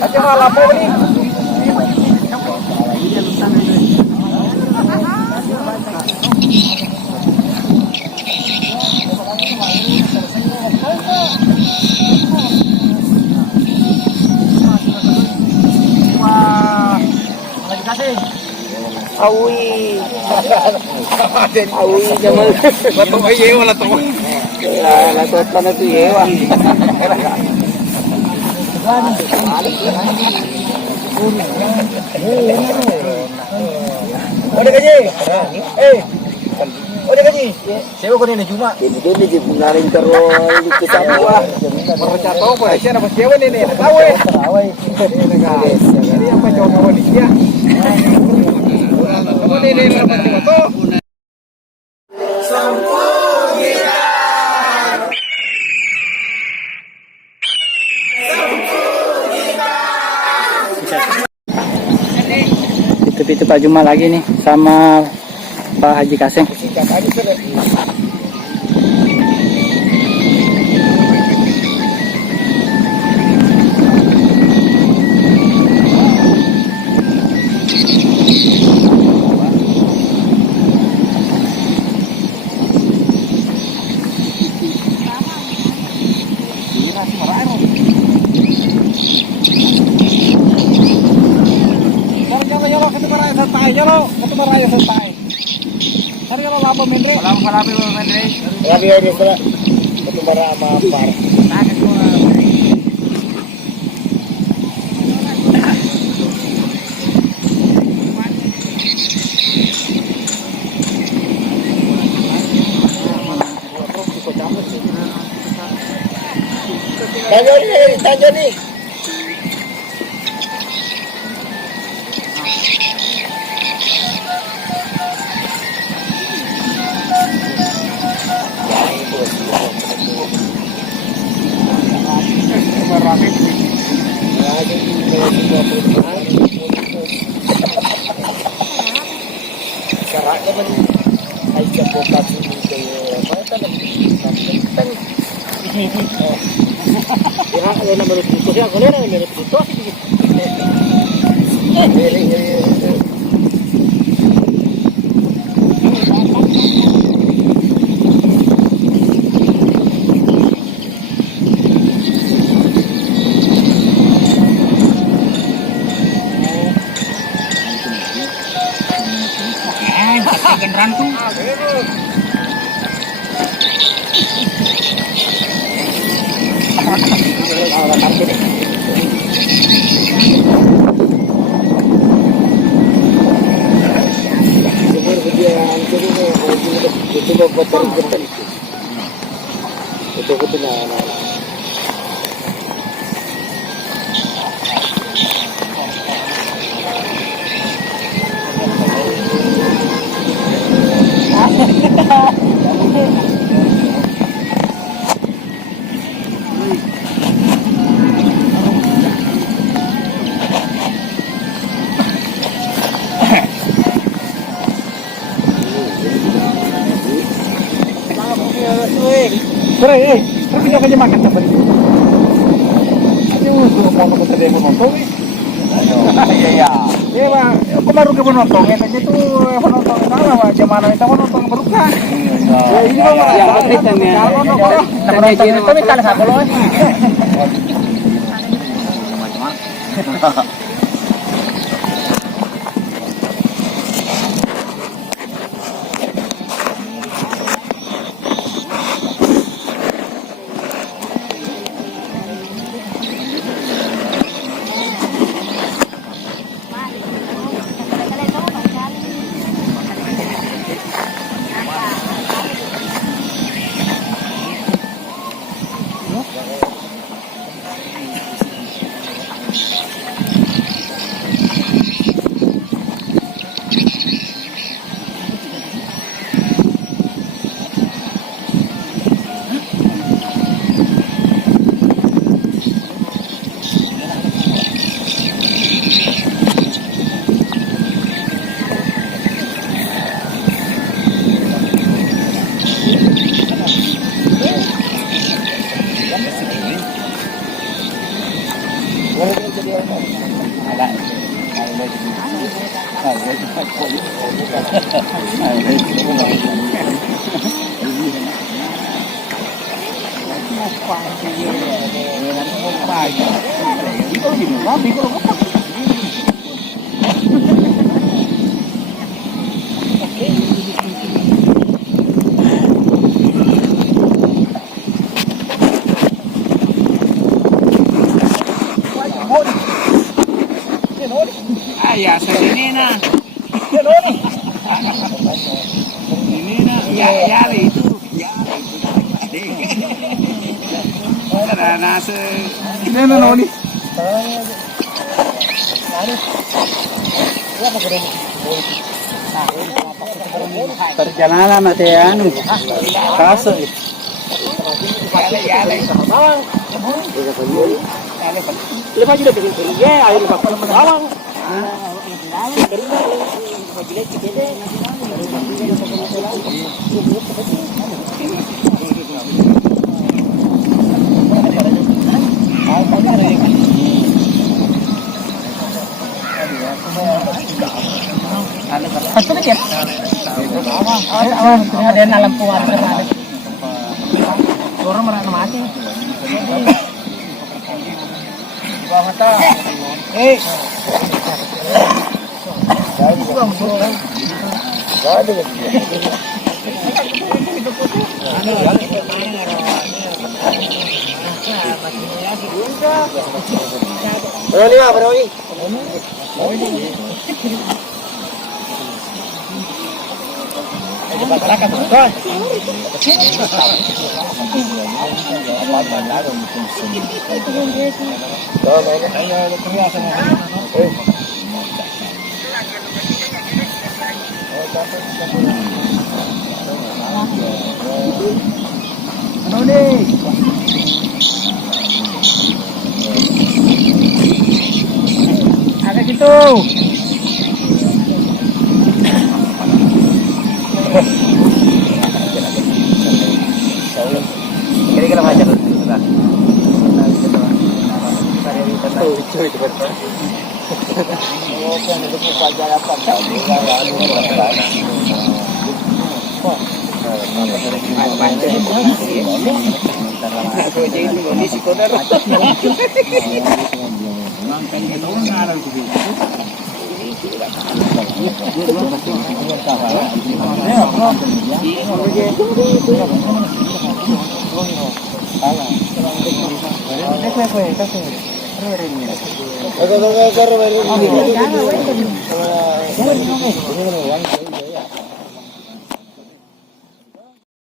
Kasi malah po ni. Wah, lagi kasih. Awi. Awi jamal. Batok aye wala to. Ya, latot ka na to yewa. Udah gaji. Udah gaji. Sewa ko ni cuma. Dili di bungaring karo di Sabua. Merecat tong po siya na sewa ni ni. Tawe. Jadi apa jawab kawan ni ya? Kamu ni ni apa sewa to? Itu Pak Juma lagi nih sama Pak Haji Kaseng. Labi ini pula. Itu bara sama par. Tanya nih. Seraknya kan aja bokat ini kayak apa kan? Ya, kalau menurut putus ya, kalau menurut putus sih. Rantu. Sore, tapi nggak aja makan sampai itu. Aduh, mau nonton tadi penonton. Iya ya. Iya bang, aku baru ke penonton. Katanya tuh penonton salah pak. Zaman itu penonton berukah. Ya ini bang. Yang penting ya. Kalau nonton, tapi kalau satu loh. Wala din jadi ano. Ya, ini na. Ini na. Ya itu. Ada nasi. Ini na noni. Perjalanan nanti anu. Kaso. Lepas juga bikin ya, ayo lepas kalau menawang. Ada dalam puas ada. Orang merana mati. Buah mata. Berapa ni? Ada gitu. Kira-kira macam tu. Jangan